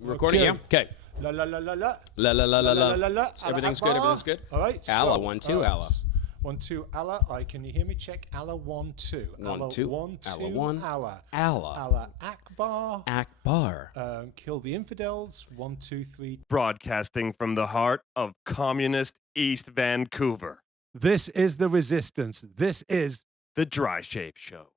Recording, yeah? Okay. La la la la la. La la la la la. La la. Everything's good, everything's good. All right. Allah, 1, 2, Allah. 1, 2, Allah. All right, can you hear me? Check. Allah, 1, 2. 1, 2. 1, 2. Allah, 1. Allah. Allah. Allah Akbar. Akbar. Kill the infidels. 1, 2, 3. Broadcasting from the heart of communist East Vancouver. This is the resistance. This is The Dry Shave Show.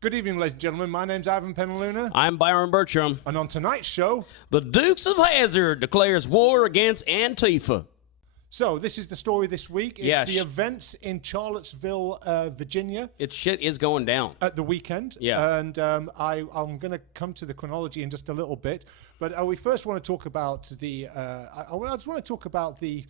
Good evening, ladies and gentlemen. My name's Ivan Penaluna. I'm Byron Bertram. And on tonight's show, The Dukes of Hazzard declares war against Antifa. so this is the story this week. It's Yes. the events in Charlottesville, Virginia. Its shit is going down. At the weekend. Yeah. And I'm going to come to the chronology in just a little bit. But we first want to talk about the, I just want to talk about the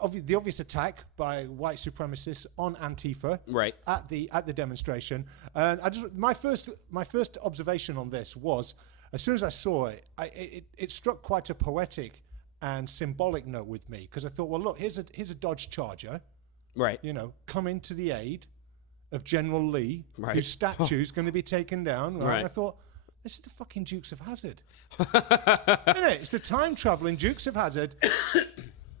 obvious attack by white supremacists on Antifa Right. at the demonstration. And my first observation on this was, as soon as I saw it, it struck quite a poetic and symbolic note with me, because I thought, well, look, here's a Dodge Charger, Right. you know, coming to the aid of General Lee, Right. whose statue's going to be taken down. Right? Right. And I thought, this is the fucking Dukes of Hazzard. Isn't it? It's the time-traveling Dukes of Hazzard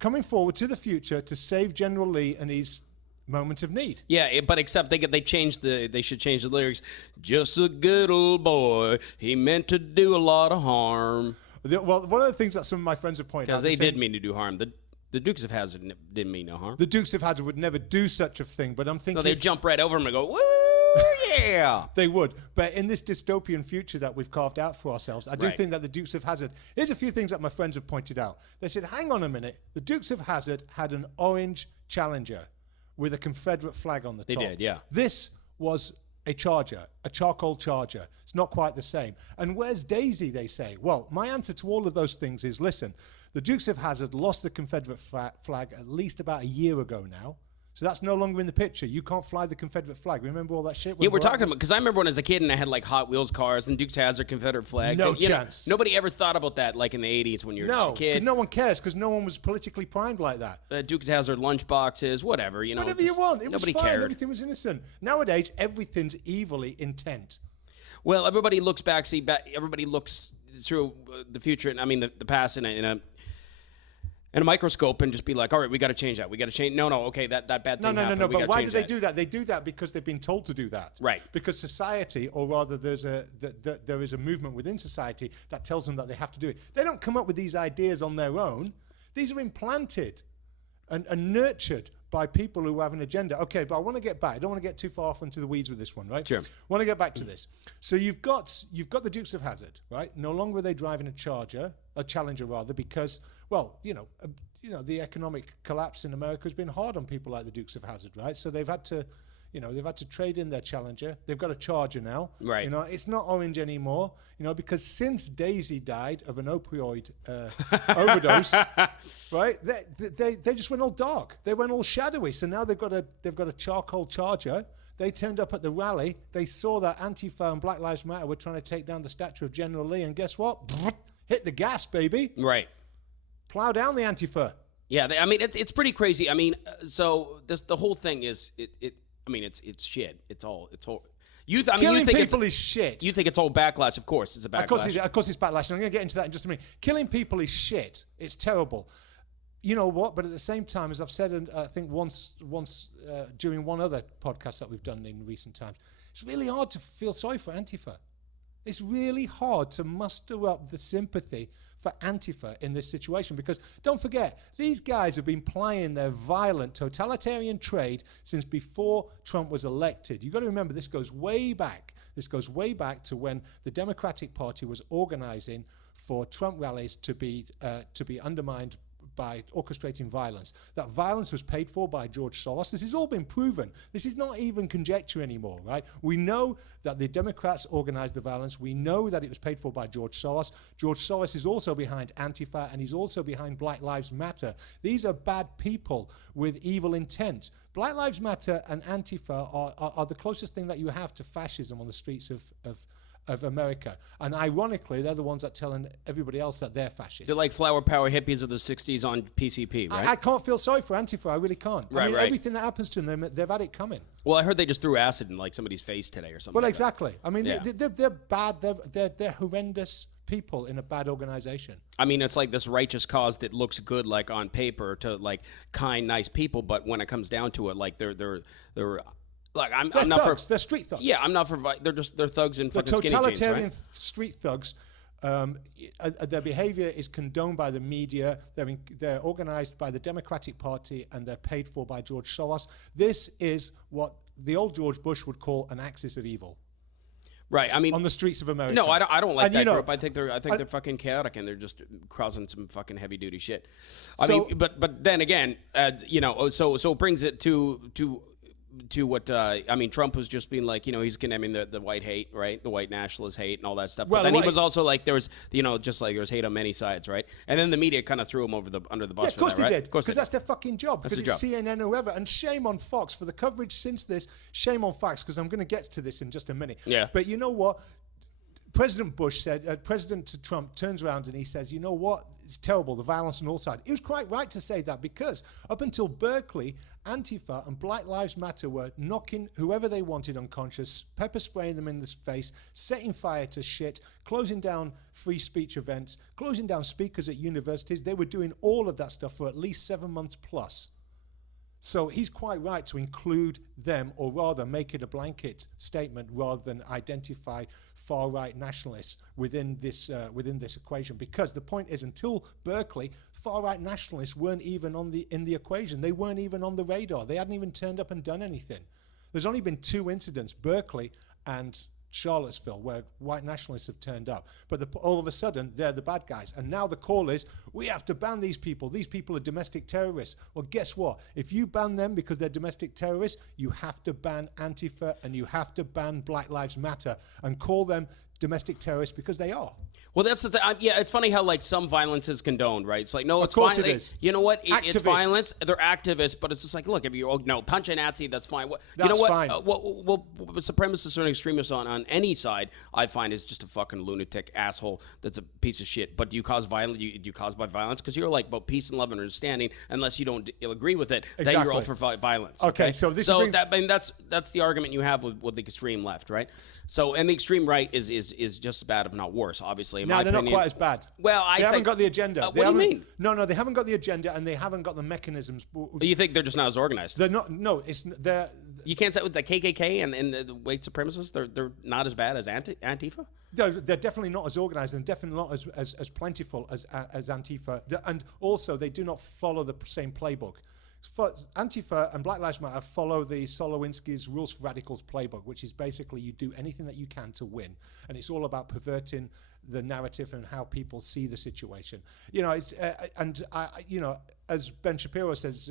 coming forward to the future to save General Lee in his moment of need. Yeah, but except they should change the lyrics. Just a good old boy. He meant to do a lot of harm. Well, one of the things that some of my friends have pointed out... Because they did mean to do harm. The Dukes of Hazzard didn't mean no harm. The Dukes of Hazzard would never do such a thing, but I'm thinking... So they'd jump right over him and go, woo, yeah. They would. But in this dystopian future that we've carved out for ourselves, I do Right. think that the Dukes of Hazzard... Here's a few things that my friends have pointed out. They said, hang on a minute. The Dukes of Hazzard had an orange Challenger with a Confederate flag on the top. They did, yeah. This was a Charger, a charcoal Charger. It's not quite the same. And where's Daisy, they say? Well, my answer to all of those things is, listen, the Dukes of Hazzard lost the Confederate flag at least about a year ago now. So that's no longer in the picture. You can't fly the Confederate flag. Remember all that shit? Yeah, we're talking about, because I remember when I was a kid and I had like Hot Wheels cars and Dukes of Hazzard Confederate flags. No and, you know, chance. nobody ever thought about that like in the 80s when you were just a kid. No one cares, because no one was politically primed like that. Dukes of Hazzard lunch boxes, whatever, you know. Whatever you want. It was nobody fine. cared. Everything was innocent. Nowadays, everything's evilly intent. Well, everybody looks back, everybody looks through the future, and I mean the past in a microscope and just be like, all right, we got to change that. We got to change. No, okay, that bad thing happened. No. We But gotta why change do they that. do that? They do that because they've been told to do that. Right. Because society, or rather, there is a movement within society that tells them that they have to do it. They don't come up with these ideas on their own. These are implanted and nurtured by people who have an agenda. Okay, but I want to get back. I don't want to get too far off into the weeds with this one, right? Sure. I want to get back to this. So you've got the Dukes of Hazzard, right? No longer are they driving a Challenger rather, because, well, the economic collapse in America has been hard on people like the Dukes of Hazzard, right? So they've had to trade in their Challenger. They've got a Charger now. Right. It's not orange anymore, because since Daisy died of an opioid overdose, right? They just went all dark. They went all shadowy. So now they've got a charcoal Charger. They turned up at the rally. They saw that Antifa and Black Lives Matter were trying to take down the statue of General Lee, and guess what? Hit the gas, baby. Right. Plow down the Antifa. Yeah, I mean, it's pretty crazy. I mean, so the whole thing is, it's shit. It's all. Killing people is shit. You think it's all backlash? Of course, it's a backlash. Of course it's backlash. And I'm going to get into that in just a minute. Killing people is shit. It's terrible. You know what? But at the same time, as I've said, I think once during one other podcast that we've done in recent times, it's really hard to feel sorry for Antifa. It's really hard to muster up the sympathy for Antifa in this situation, because don't forget, these guys have been plying their violent totalitarian trade since before Trump was elected. You've got to remember, this goes way back. This goes way back to when the Democratic Party was organizing for Trump rallies to be undermined by orchestrating violence. That violence was paid for by George Soros. This has all been proven. This is not even conjecture anymore, right? We know that the Democrats organized the violence. We know that it was paid for by George Soros. George Soros is also behind Antifa, and he's also behind Black Lives Matter. These are bad people with evil intent. Black Lives Matter and Antifa are the closest thing that you have to fascism on the streets of of America. And ironically, they're the ones that telling everybody else that they're fascist. They're like flower power hippies of the 60s on PCP, right? I can't feel sorry for Antifa. I really can't. Right, I mean, right. everything that happens to them, they've had it coming. Well, I heard they just threw acid in like somebody's face today or something. Well, like exactly. I mean, Yeah. they're bad. They're horrendous people in a bad organization. I mean, it's like this righteous cause that looks good, like on paper, to like kind, nice people, but when it comes down to it, like they're like I'm not thugs. for. They're street thugs. Yeah, I'm not for. They're thugs in The fucking skinny jeans, totalitarian right? street thugs. Their behavior is condoned by the media. They're organized by the Democratic Party, and they're paid for by George Soros. This is what the old George Bush would call an axis of evil. Right. I mean, On the streets of America. no, I don't like And that you know, group. I think they're fucking chaotic and they're just causing some fucking heavy duty shit. I So- mean, but then again, so it brings it to what I mean. Trump was just being like, he's condemning the white hate, right? The white nationalist hate and all that stuff. Well, but then he what- was also like, there was, just like there was hate on many sides, right? And then the media kind of threw him under the bus. Yeah, of course for that, they right? did. Of course, Because that's their fucking job. Because That's it's their CNN or whoever. And shame on Fox for the coverage since this. Shame on Fox, because I'm going to get to this in just a minute. Yeah. But you know what? President Trump turns around and he says, you know what? It's terrible, the violence on all sides. He was quite right to say that, because up until Berkeley, Antifa and Black Lives Matter were knocking whoever they wanted unconscious, pepper spraying them in the face, setting fire to shit, closing down free speech events, closing down speakers at universities. They were doing all of that stuff for at least 7 months plus. So he's quite right to include them, or rather make it a blanket statement rather than identify far-right nationalists within this equation. Because the point is, until Berkeley, far-right nationalists weren't even in the equation. They weren't even on the radar. They hadn't even turned up and done anything. There's only been 2 incidents, Berkeley and Charlottesville, where white nationalists have turned up. But all of a sudden, they're the bad guys. And now the call is, we have to ban these people. These people are domestic terrorists. Well, guess what? If you ban them because they're domestic terrorists, you have to ban Antifa and you have to ban Black Lives Matter and call them domestic terrorists, because they are. Well, that's the thing. Yeah, it's funny how like some violence is condoned, right? It's like, no, it's Of course fine. it is. You know what? It's Activists. violence. They're activists, but it's just like, look, if you punch a Nazi, that's fine. You That's know what? fine. What supremacists or extremists on any side, I find, is just a fucking lunatic asshole that's a piece of shit. But do you cause violence? Do you cause by violence? Because you're like about peace and love and understanding. Unless you don't agree with it, then you're all for violence. Okay, so this brings- that's the argument you have with the extreme left, right? So, and the extreme right is just as bad, if not worse. Obviously, in No, my they're opinion. not quite as bad. Well, they haven't got the agenda. What do you mean? No, they haven't got the agenda, and they haven't got the mechanisms. You think they're just not as organized? They're not. No, they're. You can't say with the KKK and the white supremacists, they're not as bad as Antifa? They're definitely not as organized and definitely not as plentiful as Antifa. And also, they do not follow the same playbook. For Antifa and Black Lives Matter follow the Solowinski's Rules for Radicals playbook, which is basically you do anything that you can to win. And it's all about perverting the narrative and how people see the situation. As Ben Shapiro says,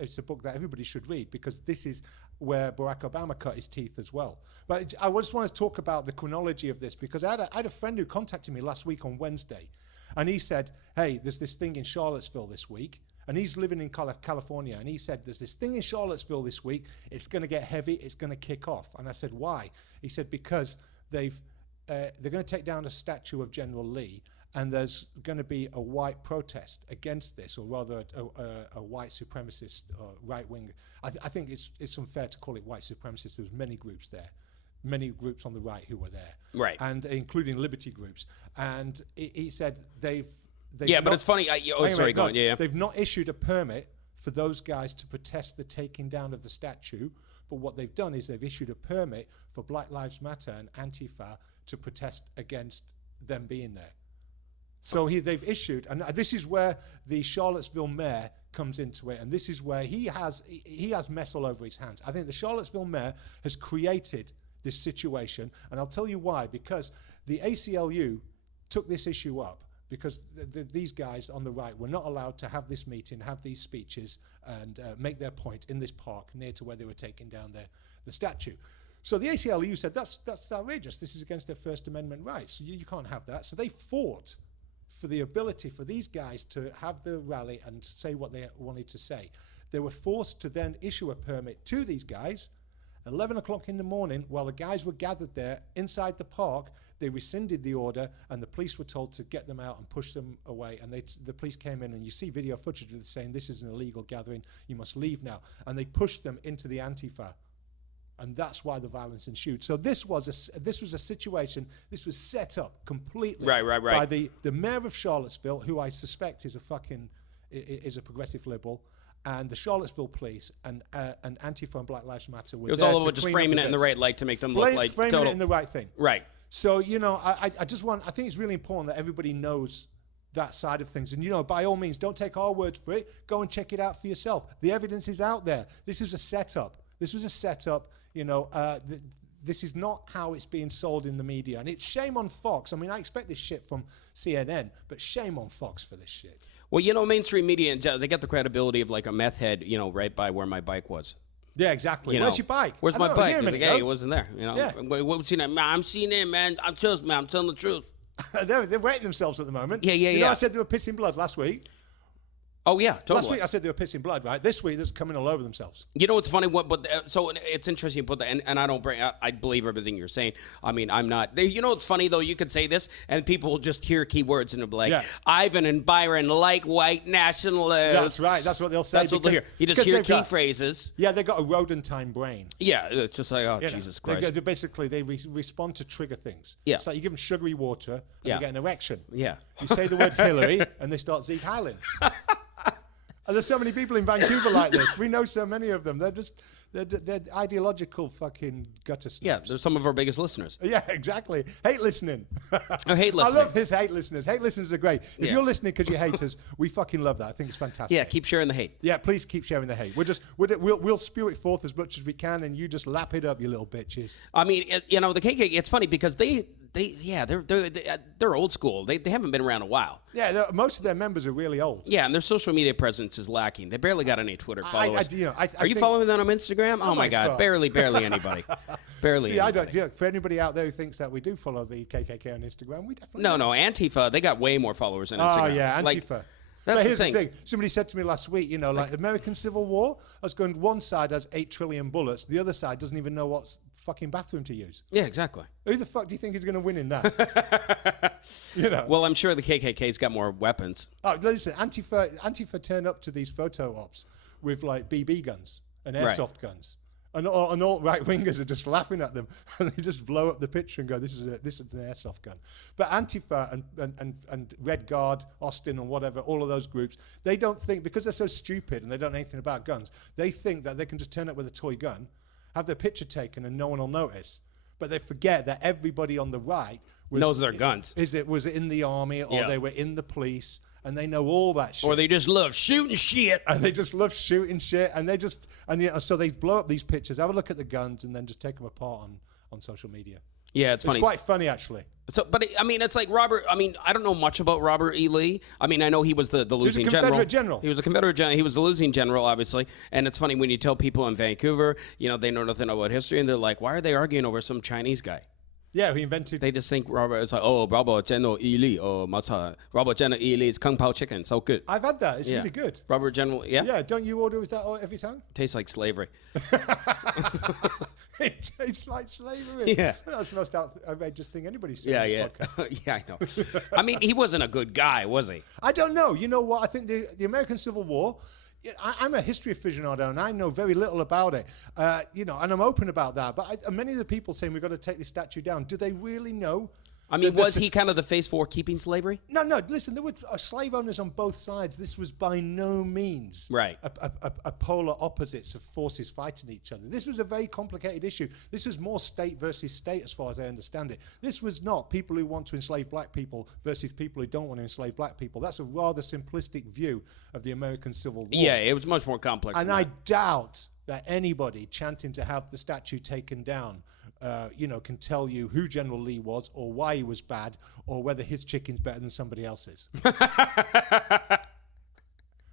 it's a book that everybody should read, because this is where Barack Obama cut his teeth as well. But I just want to talk about the chronology of this, because I had a friend who contacted me last week on Wednesday, and he said, hey, there's this thing in Charlottesville this week. And he's living in California, and he said, there's this thing in Charlottesville this week. It's going to get heavy. It's going to kick off. And I said, why? He said, because they're going to take down a statue of General Lee, and there's going to be a white protest against this, or rather a white supremacist right wing. I think it's unfair to call it white supremacist. There's many groups there, many groups on the right who were there, right, and including liberty groups. And he said they've but it's funny. Go on. Yeah. They've not issued a permit for those guys to protest the taking down of the statue, but what they've done is they've issued a permit for Black Lives Matter and Antifa to protest against them being there. So they've issued, and this is where the Charlottesville mayor comes into it, and this is where he has mess all over his hands. I think the Charlottesville mayor has created this situation, and I'll tell you why. Because the ACLU took this issue up, because these guys on the right were not allowed to have this meeting, have these speeches, and make their point in this park near to where they were taking down the statue. So the ACLU said, that's outrageous. This is against their First Amendment rights. You can't have that. So they fought for the ability for these guys to have the rally and say what they wanted to say. They were forced to then issue a permit to these guys. 11 o'clock in the morning, while the guys were gathered there inside the park, They rescinded the order, and the police were told to get them out and push them away. And the police came in, and you see video footage of them saying, "This is an illegal gathering. You must leave now." And they pushed them into the Antifa. And that's why the violence ensued. So this was a situation. This was set up completely by the mayor of Charlottesville, who I suspect is a progressive liberal, and the Charlottesville police and Antifa and Black Lives Matter. It was all about just framing it in the right light to make them look like framing total. it in the right thing. Right. So I think it's really important that everybody knows that side of things. And by all means, don't take our word for it. Go and check it out for yourself. The evidence is out there. This was a setup. This is not how it's being sold in the media. And it's shame on Fox. I mean, I expect this shit from CNN, but shame on Fox for this shit. Well, mainstream media, they get the credibility of like a meth head, right by where my bike was. Yeah, exactly. Where's your bike? Where's my bike? Like, hey, it wasn't there. Yeah. What was it? I'm seeing it, man. I'm telling the truth. They're waiting themselves at the moment. Yeah. I said they were pissing blood last week. Oh, yeah, totally. Last week I said they were pissing blood, right? This week they're coming all over themselves. You know what's funny? So it's interesting you put that, and I believe everything you're saying. I mean, I'm not. You know what's funny, though? You could say this, and people will just hear keywords, and they'll be like, Ivan and Byron like white nationalists. That's right. That's what they'll say. That's what they'll hear. You just hear key phrases. Yeah, they've got a rodentine brain. Yeah, it's just like, Jesus Christ. They respond to trigger things. Yeah. It's like you give them sugary water, and they get an erection. Yeah. You say the word Hillary, and they start Zeke Highland. And there's so many people in Vancouver like this. We know so many of them. They're ideological fucking gutter snipes. Yeah, they're some of our biggest listeners. Yeah, exactly. Hate listening. Hate listening. I love his hate listeners. Hate listeners are great. If you're listening because you hate us, we fucking love that. I think it's fantastic. Yeah, keep sharing the hate. Yeah, please keep sharing the hate. We'll spew it forth as much as we can, and you just lap it up, you little bitches. I mean, the KKK. It's funny because they're old school. They haven't been around a while. Yeah, most of their members are really old. Yeah, and their social media presence is lacking. They barely got any Twitter followers. Are you think, following them on Instagram? Oh my God, fuck. barely anybody. Barely. See, anybody. I don't. For anybody out there who thinks that we do follow the KKK on Instagram, we definitely No, Antifa. They got way more followers on Instagram. Oh yeah, Antifa. Like, but here's the thing. Somebody said to me last week, like American Civil War, I was going, one side has 8 trillion bullets, the other side doesn't even know what fucking bathroom to use. Yeah, exactly. Who the fuck do you think is going to win in that? Well, I'm sure the KKK's got more weapons. Oh, listen, Antifa turn up to these photo ops with like BB guns and airsoft guns. And all right-wingers are just laughing at them, and they just blow up the picture and go, this is an airsoft gun. But Antifa and Red Guard, Austin and whatever, all of those groups, they don't think, because they're so stupid and they don't know anything about guns, they think that they can just turn up with a toy gun, have their picture taken, and no one will notice. But they forget that everybody on the right knows their guns. Was in the army, or they were in the police, and they know all that shit. Or they just love shooting shit. And they just love shooting shit, and so they blow up these pictures, have a look at the guns, and then just take them apart on social media. Yeah, it's funny. It's quite funny, actually. So, but it's like Robert. I mean, I don't know much about Robert E. Lee. I mean, I know he was the losing general. He was a Confederate general. He was a Confederate general. He was the losing general, obviously. And it's funny when you tell people in Vancouver, they know nothing about history, and they're like, "Why are they arguing over some Chinese guy?" Yeah, he invented. They just think Robert is like, Robert General E. Lee, Robert General E. Lee's Kung Pao chicken, so good. I've had that. It's really good. Robert General, yeah? Yeah, don't you order with that every time? Tastes like slavery. It tastes like slavery. Yeah. That's the most outrageous thing anybody's seen in this podcast. Yeah, I know. I mean, he wasn't a good guy, was he? I don't know. You know what? I think the American Civil War, I'm a history aficionado, and I know very little about it, and I'm open about that. But many of the people saying we've got to take this statue down, do they really know? I mean, was he kind of the face for keeping slavery? No. Listen, there were slave owners on both sides. This was by no means a polar opposites of forces fighting each other. This was a very complicated issue. This was more state versus state, as far as I understand it. This was not people who want to enslave black people versus people who don't want to enslave black people. That's a rather simplistic view of the American Civil War. Yeah, it was much more complex. And I doubt that anybody chanting to have the statue taken down can tell you who General Lee was, or why he was bad, or whether his chicken's better than somebody else's.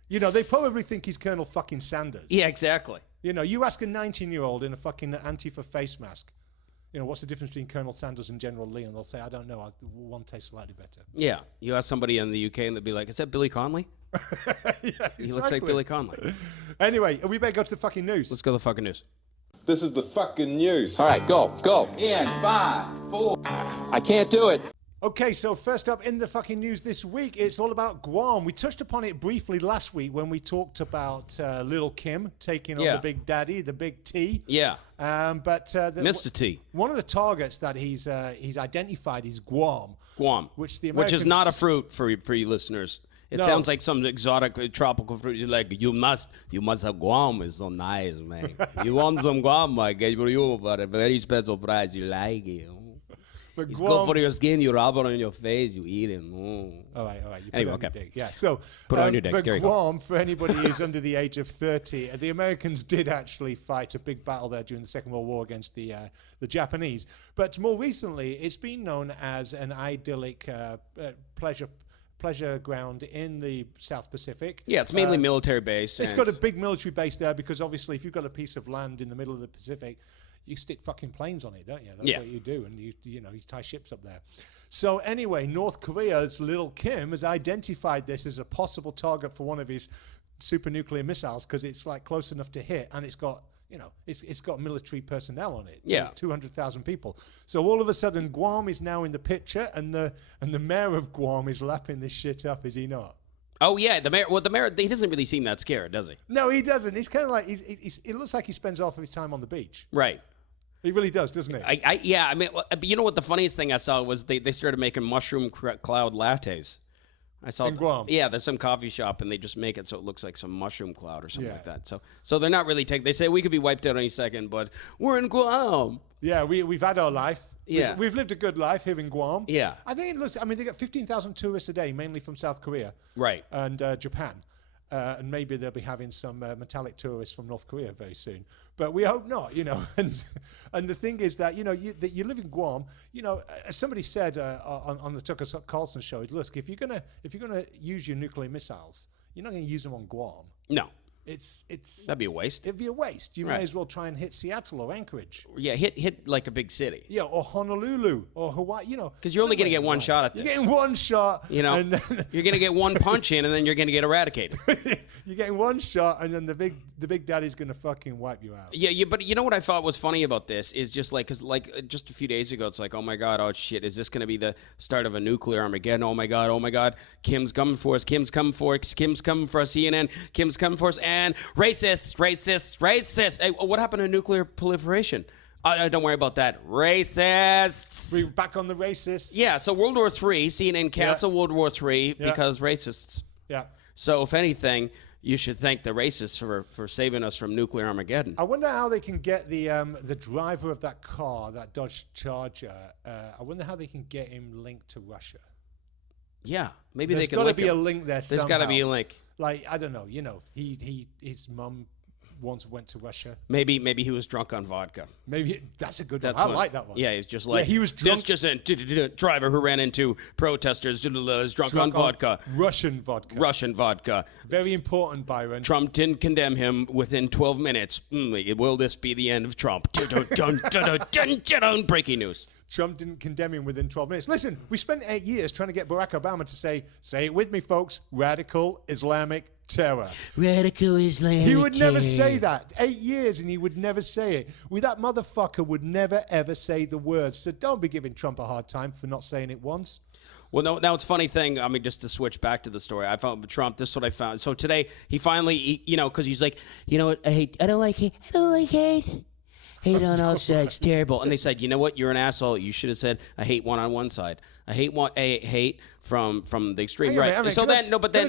They probably think he's Colonel fucking Sanders. Yeah, exactly. You ask a 19-year-old in a fucking Antifa face mask, what's the difference between Colonel Sanders and General Lee? And they'll say, I don't know. One tastes slightly better. Yeah. You ask somebody in the UK and they'll be like, is that Billy Connolly? Yeah, exactly. He looks like Billy Connolly. Anyway, we better go to the fucking news. Let's go to the fucking news. This is the fucking news. All right, go. In 5, 4. I can't do it. Okay, so first up in the fucking news this week, it's all about Guam. We touched upon it briefly last week when we talked about Little Kim taking on the Big Daddy, the Big T. Yeah. Mr. T. One of the targets that he's identified is Guam. Which which is not a fruit for you listeners. It sounds like some exotic tropical fruit. You're like, you must have Guam. It's so nice, man. You want some Guam? I get you for a very special price. You like it. But It's Guam, good for your skin. You rub it on your face. You eat it. All right. You put Anyway, it on okay. your dick. Yeah, so Put it on your dick. But There you go. Guam, for anybody who's under the age of 30, the Americans did actually fight a big battle there during the Second World War against the Japanese. But more recently, it's been known as an idyllic pleasure ground in the South Pacific. Yeah, it's mainly military base. It's got a big military base there because obviously, if you've got a piece of land in the middle of the Pacific, you stick fucking planes on it, don't you? That's what you do, and you tie ships up there. So anyway, North Korea's Little Kim has identified this as a possible target for one of his super nuclear missiles because it's like close enough to hit, and it's got it's got military personnel on it. So 200,000 people. So all of a sudden, Guam is now in the picture, and the mayor of Guam is lapping this shit up. Is he not? Oh yeah, the mayor. Well, the mayor. He doesn't really seem that scared, does he? No, he doesn't. He's kind of like it looks like he spends half of his time on the beach. Right. He really does, doesn't he? I mean, you know what the funniest thing I saw was they started making mushroom cloud lattes. I saw in Guam. Yeah, there's some coffee shop and they just make it so it looks like some mushroom cloud or something like that. So they're not really taking. They say we could be wiped out any second, but we're in Guam. Yeah, we've had our life. Yeah. We've lived a good life here in Guam. Yeah. I think it looks. I mean, they get 15,000 tourists a day, mainly from South Korea, Right. and Japan. And maybe they'll be having some metallic tourists from North Korea very soon. But we hope not, And the thing is that, you live in Guam, as somebody said on the Tucker Carlson show, is, look, if you're gonna use your nuclear missiles, you're not going to use them on Guam. No. That'd be a waste. It'd be a waste. You may as well try and hit Seattle or Anchorage. Yeah, hit like a big city. Yeah, or Honolulu or Hawaii. Because you're only going to get one shot at this. You're getting one shot. And then you're going to get one punch in, and then you're going to get eradicated. You're getting one shot, and then the big daddy's going to fucking wipe you out. Yeah. But you know what I thought was funny about this is just like, because just a few days ago, it's like, oh my God, oh shit, is this going to be the start of a nuclear Armageddon? Oh my God, Kim's coming for us, Kim's coming for us, CNN, Kim's coming for us, and racist. Hey, what happened to nuclear proliferation? Don't worry about that. Racists. We're back on the racists. Yeah, so World War III, CNN canceled World War III because racists. Yeah. So if anything, you should thank the racists for saving us from nuclear Armageddon. I wonder how they can get the driver of that car, that Dodge Charger, I wonder how they can get him linked to Russia. Yeah, maybe There's they can link There's got to be him. a link there There's got to be a link. Like, I don't know, his mum once went to Russia. Maybe he was drunk on vodka. Maybe that's a good one. I like that one. Yeah, he's just like, he was drunk. This just a driver who ran into protesters is drunk on vodka. Russian vodka. Very important, Byron. Trump didn't condemn him within 12 minutes. Will this be the end of Trump? Breaking news. Trump didn't condemn him within 12 minutes. Listen, we spent 8 years trying to get Barack Obama to say it with me, folks, radical Islamic terror. Radical Islamic He would never say that. 8 years and he would never say it. That motherfucker would never, ever say the words. So don't be giving Trump a hard time for not saying it once. Well, no, now it's a funny thing. I mean, just to switch back to the story, I found with Trump, this is what I found. So today, he finally, because he's like, you know what, I don't like hate. Hate on all sides, terrible. And they said, you know what, you're an asshole. You should have said, I hate one side. I hate from the extreme right. Can I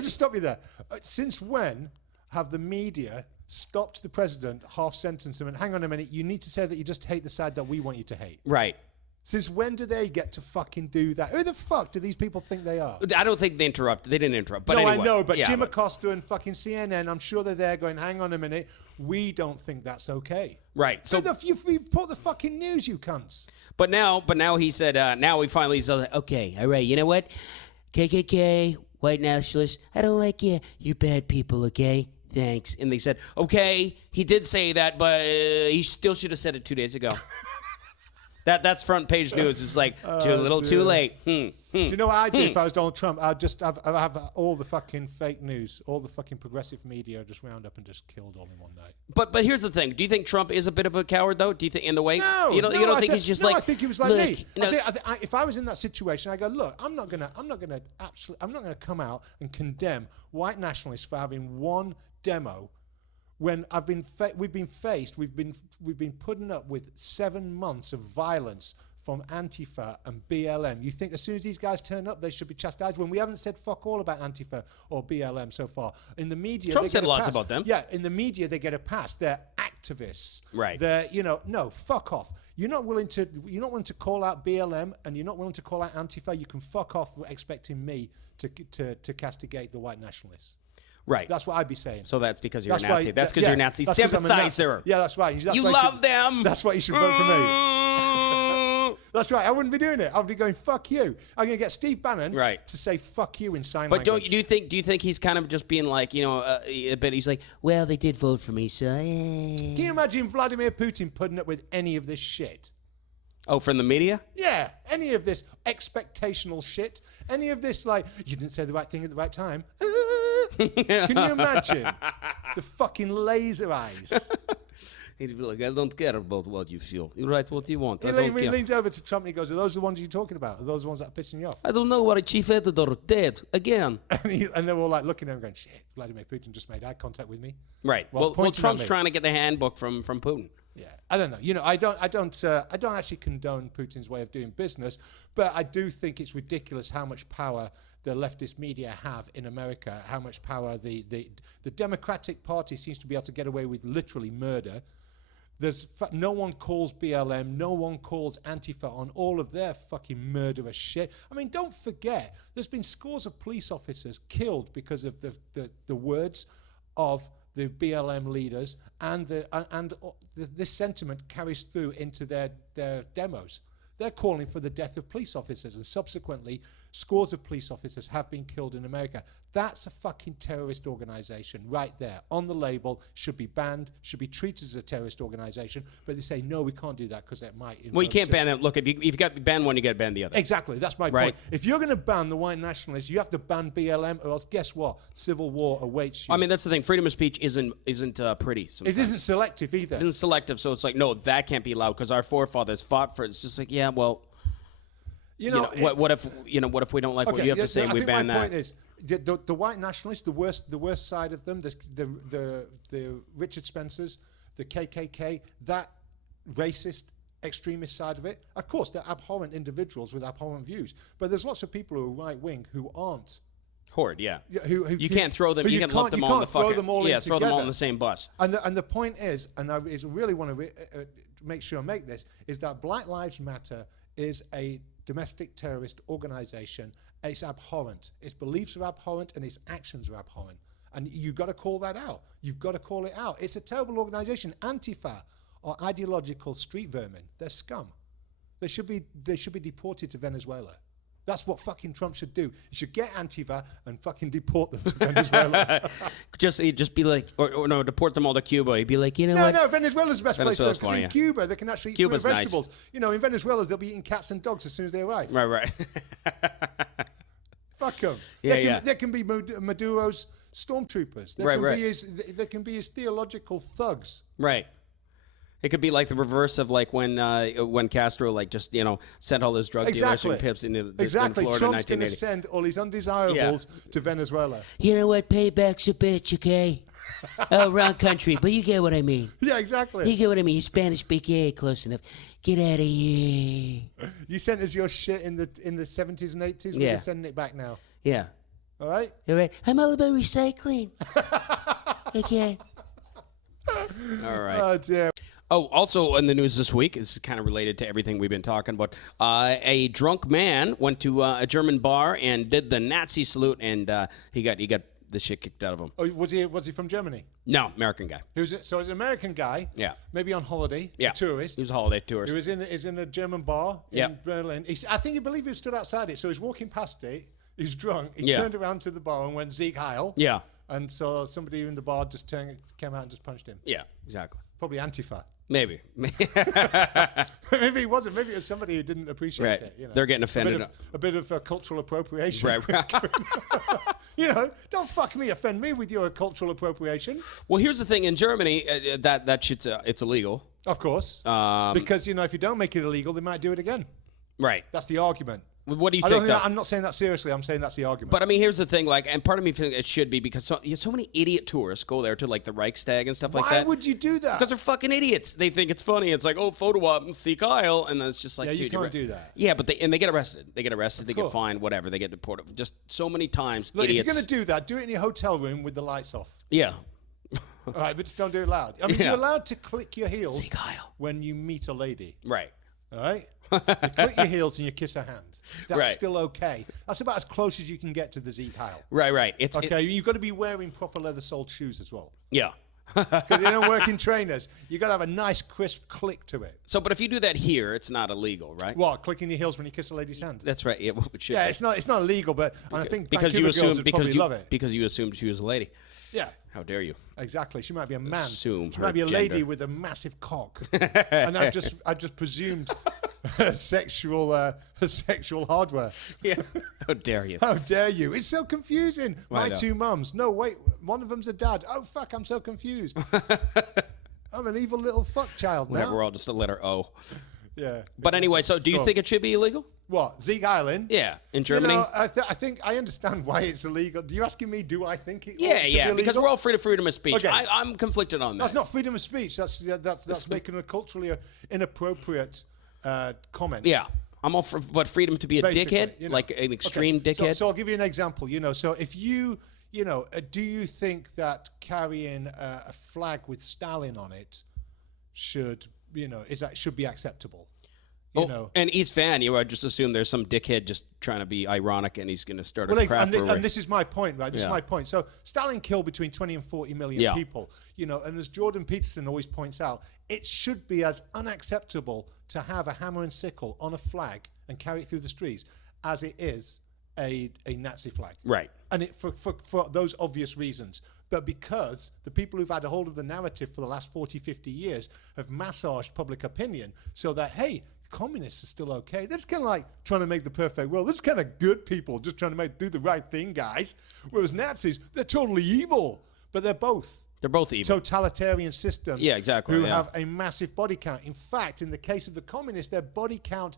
just stop you there? Since when have the media stopped the president, half sentence him, and hang on a minute, you need to say that you just hate the side that we want you to hate? Right. Since when do they get to fucking do that? Who the fuck do these people think they are? I don't think they interrupt. They didn't interrupt. But no, anyway, I know, but Jim Acosta and fucking CNN, I'm sure they're there going, hang on a minute, we don't think that's okay. Right. So you've put the fucking news, you cunts. But now he said, now he finally said, okay, all right, you know what? KKK, white nationalists, I don't like you. You're bad people, okay? Thanks. And they said, okay, he did say that, but he still should have said it 2 days ago. That's front page news. It's like too little, too late. Do you know what I'd do if I was Donald Trump? I'd have all the fucking fake news, all the fucking progressive media just round up and just killed all in one night. But here's the thing. Do you think Trump is a bit of a coward, though? Do you think in the way? No, you don't think he's just no, like. I think he was like me. You know, If I was in that situation, I go, look, I'm not gonna come out and condemn white nationalists for having one demo when we've been putting up with 7 months of violence from Antifa and BLM. You think as soon as these guys turn up, they should be chastised when we haven't said fuck all about Antifa or BLM so far. In the media, Trump they said get a lots pass. about them. Yeah, in the media, they get a pass. They're activists. Right. They're, no, fuck off. You're not willing to call out BLM and you're not willing to call out Antifa. You can fuck off expecting me to castigate the white nationalists. right. That's what I'd be saying. So that's because you're a That's Nazi. why- That's because you're a Nazi that's 'cause I'm a Nazi. sympathizer. Yeah, that's right. That's You why love them. That's why you should vote for me. That's right. I wouldn't be doing it. I'd be going, fuck you. I'm going to get Steve Bannon Right. to say fuck you in sign But language. do you think he's kind of just being like, a bit, he's like, well, they did vote for me, so Can you imagine Vladimir Putin putting up with any of this shit? Oh, from the media? Yeah, any of this expectational shit, any of this, like, you didn't say the right thing at the right time. Can you imagine the fucking laser eyes? He'd be like, I don't care about what you feel. You write what you want. I He don't care. leans over to Trump and he goes, are those the ones you're talking about? Are those the ones that are pissing you off? I don't know why chief editor dead again. And they're all like looking at him going, shit, Vladimir Putin just made eye contact with me. Right. Whilst Well, pointing at Trump's me. trying to get the handbook from Putin. Yeah, I don't know. I don't actually condone Putin's way of doing business, but I do think it's ridiculous how much power the leftist media have in America. How much power the Democratic Party seems to be able to get away with literally murder. No one calls BLM, no one calls Antifa on all of their fucking murderous shit. I mean, don't forget, there's been scores of police officers killed because of the words of the BLM leaders, and this sentiment carries through into their demos. They're calling for the death of police officers, and subsequently, scores of police officers have been killed in America. That's a fucking terrorist organization right there on the label. Should be banned. Should be treated as a terrorist organization. But they say no, we can't do that because that might. Well, you can't ban it. Look, if you've got to ban one, you got to ban the other. Exactly, that's my Right. point. If you're going to ban the white nationalists, you have to ban BLM, or else guess what? Civil war awaits you. I mean, that's the thing. Freedom of speech isn't pretty. it Sometimes. isn't selective either. It isn't selective, so it's like, no, that can't be allowed because our forefathers fought for it. It's just like, yeah, well, what if we don't like what you have to say and we ban my that? point is the white nationalists, the worst side of them, the Richard Spencers, the KKK, that racist extremist side of it. Of course, they're abhorrent individuals with abhorrent views, but there's lots of people who are right wing who aren't. Horde, yeah. Who You can't throw them. who You can lump them all in the throw fucking. them all Yeah, in throw them all in together. the same bus. And the point is, and I really want to make sure I make this, is that Black Lives Matter is a domestic terrorist organization. It's abhorrent. Its beliefs are abhorrent and its actions are abhorrent. And you've got to call that out. You've got to call it out. It's a terrible organization. Antifa are ideological street vermin. They're scum. They should be deported to Venezuela. That's what fucking Trump should do. You should get Antifa and fucking deport them to Venezuela. Just be like, or no, deport them all to Cuba. He'd be like, you know what? No, Venezuela's the best place Venezuela's because funny, in yeah. Cuba they can actually eat Cuba's fruit and nice. vegetables. In Venezuela they'll be eating cats and dogs as soon as they arrive. Right. Fuck them. Yeah. They can be Maduro's stormtroopers. They can be his theological thugs. Right. It could be like the reverse of like when Castro just sent all his drug dealers and pips in Florida in Trump's going to 1980. send all his undesirables to Venezuela. You know what? Payback's a bitch, okay? Wrong country, but you get what I mean. Yeah, exactly. You get what I mean. Spanish speaking, close enough. Get out of here. You sent us your shit in the 70s and 80s. Yeah. We're sending it back now. Yeah. All right? All right. I'm all about recycling. Okay. All right. Oh, dear. Oh, also in the news this week, this is kind of related to everything we've been talking about. A drunk man went to a German bar and did the Nazi salute, and he got the shit kicked out of him. Oh, was he from Germany? No, American guy. So he's an American guy. Yeah. Maybe on holiday. Yeah, A tourist. He was a holiday tourist. He was in a German bar in Yeah. Berlin. I believe he stood outside it. So he's walking past it. He's drunk. He Yeah. turned around to the bar and went Sieg Heil. Yeah. And so somebody in the bar just came out and just punched him. Yeah, exactly. Probably Antifa. Maybe. Maybe it wasn't. Maybe it was somebody who didn't appreciate Right. it. You know? They're getting offended. A bit of cultural appropriation. Right. You know, don't fuck me, offend me with your cultural appropriation. Well, here's the thing. In Germany, that shit's it's illegal. Of course. Because, you know, if you don't make it illegal, they might do it again. Right. That's the argument. What do you I think? don't Though? think I'm not saying that seriously. I'm saying that's the argument. But I mean, here's the thing. Like, and part of me thinks it should be because so many idiot tourists go there to like the Reichstag and stuff like that. Why would you do that? Because they're fucking idiots. They think it's funny. It's like, oh, photo op and Sieg Heil, and then it's just like, Yeah, you dude, can't you're do that. Yeah, but they get arrested. They get arrested. They get course. fined. Whatever. They get deported. Just so many times. Look, if idiots. you're going to do that, do it in your hotel room with the lights off. Yeah. All right, but just don't do it loud. I mean, Yeah. you're allowed to click your heels Sieg Heil. when you meet a lady. Right. All right? You click your heels and you kiss her hand. That's Right. still okay. That's about as close as you can get to the Sieg Heil. Right. It's Okay, you've got to be wearing proper leather-soled shoes as well. yeah. Because you don't work in trainers. You've got to have a nice, crisp click to it. So, but if you do that here, it's not illegal, right? What, clicking your heels when you kiss a lady's hand? That's right. Yeah. Well, it should Yeah, be. it's not illegal, but and I think because you Vancouver girls assume would because probably you love it. because you assumed she was a lady. Yeah. How dare you? Exactly. She might be a man. Assume she her might be a lady gender. with a massive cock. And I've just presumed her sexual hardware. Yeah. How dare you? How dare you? It's so confusing. Why My not? two mums. No, wait, one of them's a dad. Oh fuck, I'm so confused. I'm an evil little fuck child now. Whatever. We're all just a letter O. Yeah. But anyway, so do you Cool. think it should be illegal? What? Sieg Island? Yeah, in Germany. You know, I think I understand why it's illegal. Do you asking me? Do I think it? Yeah, should yeah, be because illegal? we're all free to freedom of speech. Okay. I'm conflicted on that. That's not freedom of speech. That's making a culturally inappropriate comment. Yeah, I'm all for, but freedom to be a Basically, dickhead, you know. like an extreme Okay, dickhead. So I'll give you an example. You know, so if you know, do you think that carrying a flag with Stalin on it should be acceptable? You know. And East Van, you would just assume there's some dickhead just trying to be ironic, and he's going to start a Well, craft brewery. and this is my point, right? This is Yeah. my point. So Stalin killed between 20 and 40 million Yeah. people, you know, and as Jordan Peterson always points out, it should be as unacceptable to have a hammer and sickle on a flag and carry it through the streets as it is a Nazi flag. Right. And it for those obvious reasons. But because the people who've had a hold of the narrative for the last 40, 50 years have massaged public opinion so that, hey, communists are still okay. They're just kind of like trying to make the perfect world. They're just kind of good people just trying to do the right thing, guys. Whereas Nazis, they're totally evil. But they're both. They're both evil. Totalitarian systems. Yeah, exactly, Who yeah. have a massive body count. In fact, in the case of the communists, their body count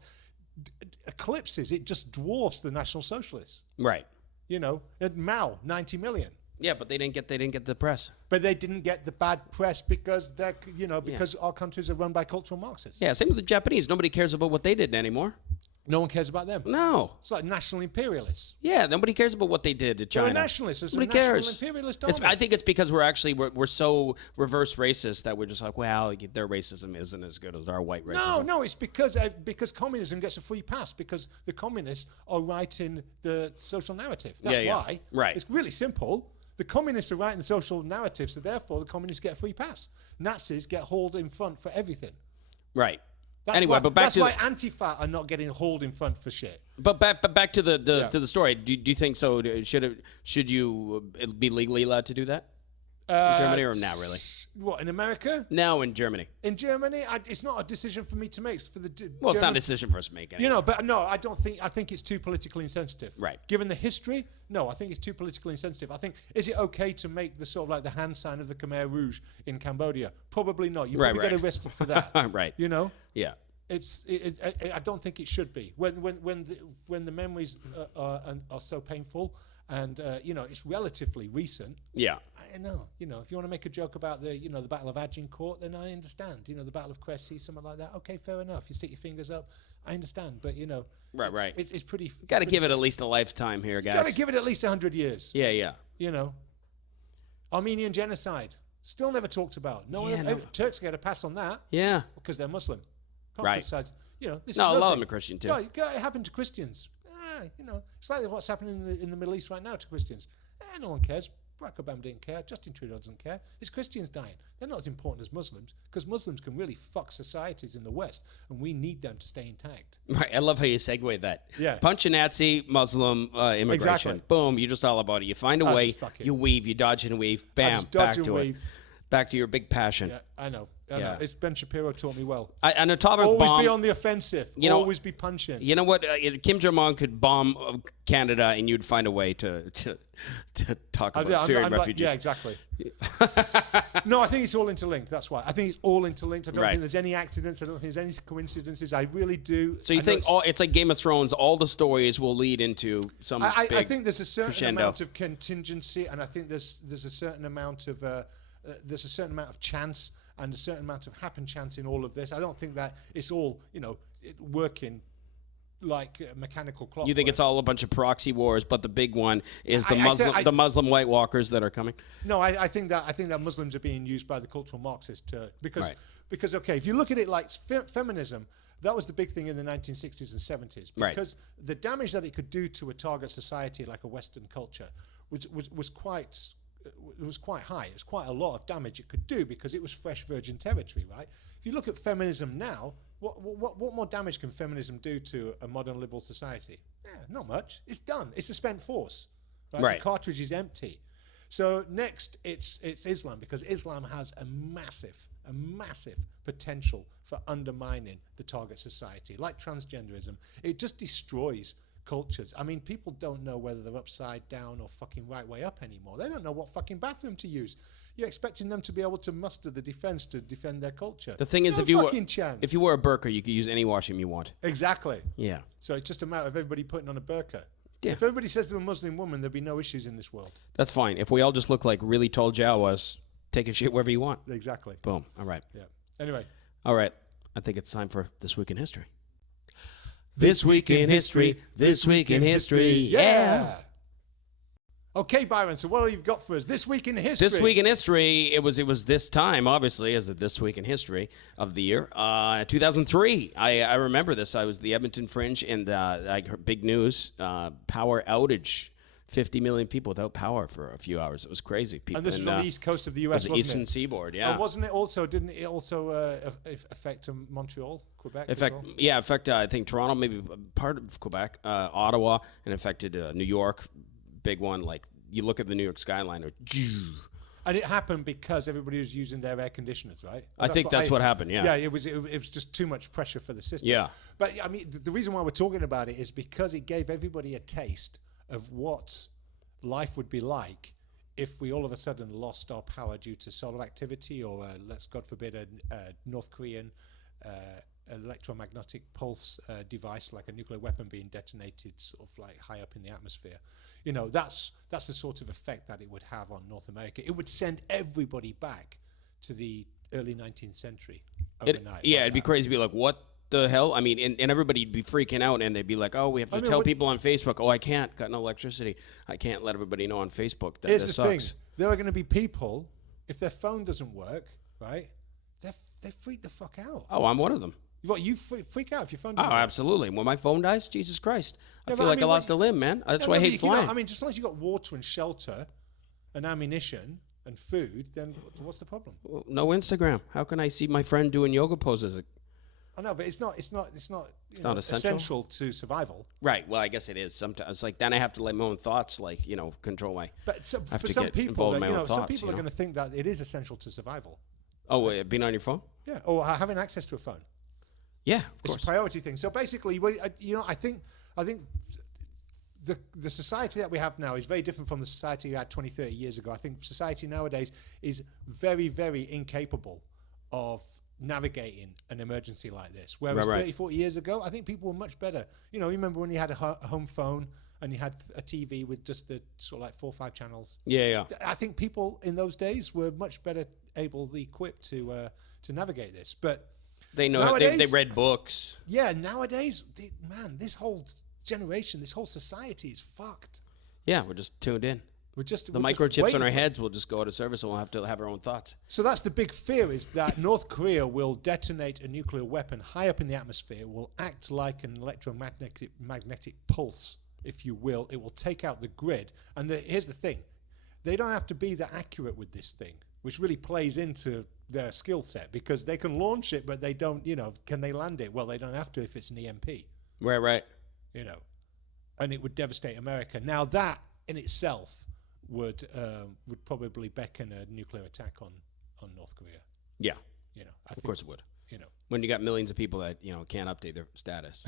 eclipses. It just dwarfs the National Socialists. Right. You know, at Mao, 90 million. Yeah, but they didn't get the press. But they didn't get the bad press because because our countries are run by cultural Marxists. Yeah, same with the Japanese. Nobody cares about what they did anymore. No one cares about them. No. It's like national imperialists. Yeah, nobody cares about what they did to China. They're nationalists. It's Nobody a national cares. imperialist It's- army. I think it's because we're so reverse racist that we're just like, well, their racism isn't as good as our white racism. No, it's because communism gets a free pass because the communists are writing the social narrative. That's Yeah. why. Right. It's really simple. The communists are writing the social narrative, so therefore the communists get a free pass. Nazis get hauled in front for everything. Right. That's Anyway, why, but back that's to why Antifa are not getting hauled in front for shit. But back to the Yeah. to the story. Do you think so? Should you be legally allowed to do that in Germany or not really? What, in America? No, in Germany. In Germany, it's not a decision for me to make. It's for the Well, it's not a German- decision for us to make. Anyway. You know, but no, I don't think. I think it's too politically insensitive. Right. Given the history, no, I think it's too politically insensitive. I think is it okay to make the sort of like the hand sign of the Khmer Rouge in Cambodia? Probably not. You probably Right. get arrested for that. Right. You know. Yeah. I don't think it should be when the memories are so painful and you know it's relatively recent. Yeah. I know, you know, if you want to make a joke about the Battle of Agincourt, then I understand. You know, the Battle of Crécy, something like that. Okay, fair enough. You stick your fingers up, I understand. But you know, Right. It's pretty. Got to give it at least a lifetime here, guys. Got to give it at least 100 years. Yeah. You know, Armenian genocide still never talked about. Turks get a pass on that. Yeah. Because they're Muslim. Right. Sides, you know, this No, is a lot of nothing. them are Christian too. No, it happened to Christians. You know, it's like what's happening in the Middle East right now to Christians. No one cares. Barack Obama didn't care. Justin Trudeau doesn't care. It's Christians dying. They're not as important as Muslims because Muslims can really fuck societies in the West, and we need them to stay intact. Right. I love how you segue that. Yeah. Punch a Nazi, Muslim, immigration. Exactly. Boom. You're just all about it. You find a way. just fuck it. You weave. You dodge and weave. Bam. just dodge Back and to weave. it. Back to your big passion. Yeah, I know. It's Ben Shapiro taught me well. An atomic Always bomb. be on the offensive. Always be punching. You know what? Kim Jong-un could bomb Canada, and you'd find a way to talk about Syrian refugees. Yeah, exactly. No, I think it's all interlinked. That's why. I think it's all interlinked. I don't think there's any accidents. I don't think there's any coincidences. I really do. So you think it's like Game of Thrones, all the stories will lead into some I big think there's a certain crescendo. amount of contingency, and I think there's a certain amount of chance and a certain amount of happen chance in all of this. I don't think that it's all working like mechanical clockwork. You think it's all a bunch of proxy wars, but the big one is the Muslim White Walkers that are coming? No, I think that Muslims are being used by the cultural Marxists because okay, if you look at it like feminism, that was the big thing in the 1960s and 70s because the damage that it could do to a target society like a Western culture was quite high. It was quite a lot of damage it could do because it was fresh virgin territory, right? If you look at feminism now, what more damage can feminism do to a modern liberal society? Yeah, not much. It's done. It's a spent force. Right? The cartridge is empty. So next, it's Islam because Islam has a massive potential for undermining the target society. Like transgenderism, it just destroys cultures. I mean, people don't know whether they're upside down or fucking right way up anymore. They don't know what fucking bathroom to use. You're expecting them to be able to muster the defense to defend their culture. The thing is, no if you wear a burqa, you can use any washroom you want. Exactly. Yeah. So it's just a matter of everybody putting on a burqa. Yeah. If everybody says they're a Muslim woman, there'd be no issues in this world. That's fine. If we all just look like really tall Jawas, take a shit wherever you want. Exactly. Boom. All right. Yeah. Anyway. All right. I think it's time for This Week in History. This Week in History. This Week in History. Yeah. Okay, Byron, so what have you got for us? This Week in History. This Week in History, it was this time, obviously, as This Week in History of the year. 2003, I remember this. I was the Edmonton Fringe, and I heard big news, power outage. 50 million people without power for a few hours. It was crazy. People, and this was on the east coast of the U.S., was wasn't eastern it? seaboard, yeah. Didn't it also affect Montreal, Quebec? Affect I think Toronto, maybe part of Quebec, Ottawa, and affected New York, big one. Like, you look at the New York skyline. And it happened because everybody was using their air conditioners, right? I think that's what happened, yeah. Yeah, it was just too much pressure for the system. Yeah. But, I mean, the reason why we're talking about it is because it gave everybody a taste of what life would be like if we all of a sudden lost our power due to solar activity or, let's God forbid, a North Korean electromagnetic pulse device like a nuclear weapon being detonated sort of like high up in the atmosphere. You know, that's the sort of effect that it would have on North America. It would send everybody back to the early 19th century overnight. It'd be crazy to be like, what the hell? I mean, and everybody'd be freaking out, and they'd be like, oh, we have to tell people on Facebook, oh, I can't, got no electricity. I can't let everybody know on Facebook that this sucks. Thing. There are going to be people, if their phone doesn't work, right, they freak the fuck out. Oh, I'm one of them. What, you freak out if your phone doesn't work? Oh, absolutely. When my phone dies, Jesus Christ. I feel like I lost a limb, man. That's why I hate flying. Just as long as you got water and shelter and ammunition and food, then what's the problem? Well, no Instagram. How can I see my friend doing yoga poses? I know, but it's not essential to survival. Right. Well, I guess it is sometimes. It's like then I have to let my own thoughts, like, control my. But for some people, some people are going to think that it is essential to survival. Oh, being on your phone? Yeah, or having access to a phone. Yeah, of course. It's a priority thing. So basically, I think the society that we have now is very different from the society we had 20, 30 years ago. I think society nowadays is very, very incapable of navigating an emergency like this. Whereas 30, 40 years ago, I think people were much better. You know, remember when you had a home phone and you had a TV with just the sort of like 4 or 5 channels? Yeah. I think people in those days were much better equipped to navigate this. But they know they read books. Yeah, nowadays, this whole generation, this whole society is fucked. Yeah, we're just tuned in. The microchips on our heads will just go out of service and we'll have to have our own thoughts. So that's the big fear, is that North Korea will detonate a nuclear weapon high up in the atmosphere, will act like an electromagnetic pulse, if you will. It will take out the grid. And here's the thing. They don't have to be that accurate with this thing, which really plays into their skill set, because they can launch it, but they don't, can they land it? Well, they don't have to if it's an EMP. Right. And it would devastate America. Now that in itself would probably beckon a nuclear attack on on North Korea. Yeah, You know, I of think, course it would. You know, When you got millions of people that can't update their status,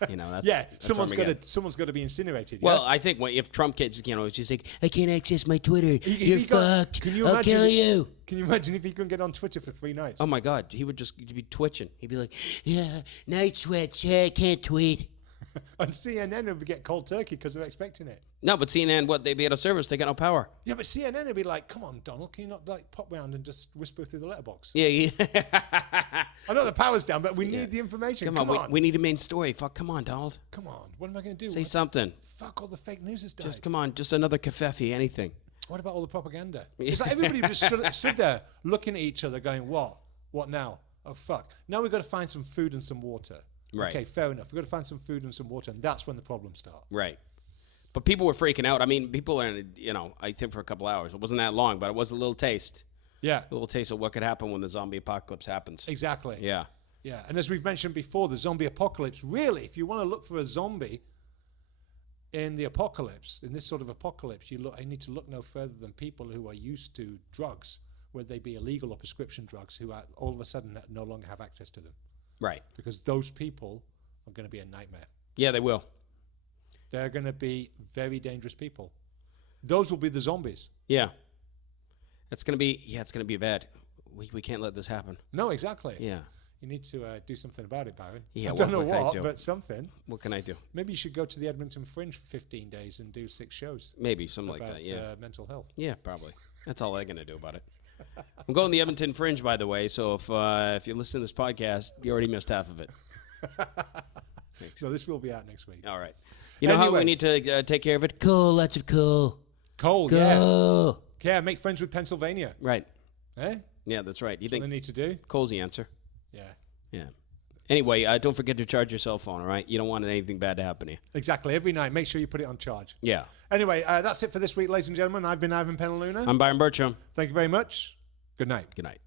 that's yeah, that's someone's Armageddon. got to be incinerated. Well, yeah? I think if Trump gets, it's just like, I can't access my Twitter. You're he got- fucked. can you I'll imagine kill it- you. Can you imagine if he couldn't get on Twitter for 3 nights? Oh my God, he'd be twitching. He'd be like, yeah, night sweats. Yeah, I can't tweet. And CNN would get cold turkey because they're expecting it. No, but CNN, they'd be out of service. They got no power. Yeah, but CNN would be like, come on, Donald, can you not like pop round and just whisper through the letterbox? Yeah. I know the power's down, but we need the information. Come on. We need a main story. Fuck, come on, Donald. Come on, what am I going to do? Say something. Fuck, all the fake news has died. Just come on, just another kafefe, anything. What about all the propaganda? It's like everybody just stood there looking at each other going, what? What now? Oh, fuck. Now we've got to find some food and some water. Right. Okay, fair enough. We've got to find some food and some water, and that's when the problems start. Right. But people were freaking out. I mean, people are, I think for a couple hours. It wasn't that long, but it was a little taste. Yeah. A little taste of what could happen when the zombie apocalypse happens. Exactly. Yeah. Yeah, and as we've mentioned before, the zombie apocalypse, really, if you want to look for a zombie in the apocalypse, in this sort of apocalypse, you need to look no further than people who are used to drugs, whether they be illegal or prescription drugs, who are all of a sudden no longer have access to them. Right. Because those people are going to be a nightmare. Yeah, they will. They're going to be very dangerous people. Those will be the zombies. Yeah. It's going to be bad. We can't let this happen. No, exactly. Yeah. You need to do something about it, Byron. Yeah, I don't know what can I what, do? but something. What can I do? Maybe you should go to the Edmonton Fringe for 15 days and do 6 shows Maybe something about like that. Yeah. mental health. Yeah, probably. That's all I'm going to do about it. I'm going to the Edmonton Fringe, by the way. So if you listen to this podcast, you already missed half of it. So this will be out next week. All right. You know how Anyway. we need to take care of it? Coal, lots of coal. Coal, yeah. Coal. Yeah, make friends with Pennsylvania. Right. Eh? Yeah, that's right. You What they think need to do? coal's the answer? Yeah. Yeah. Anyway, don't forget to charge your cell phone, all right? You don't want anything bad to happen to you. Exactly. Every night, make sure you put it on charge. Yeah. Anyway, that's it for this week, ladies and gentlemen. I've been Ivan Penaluna. I'm Byron Bertram. Thank you very much. Good night. Good night.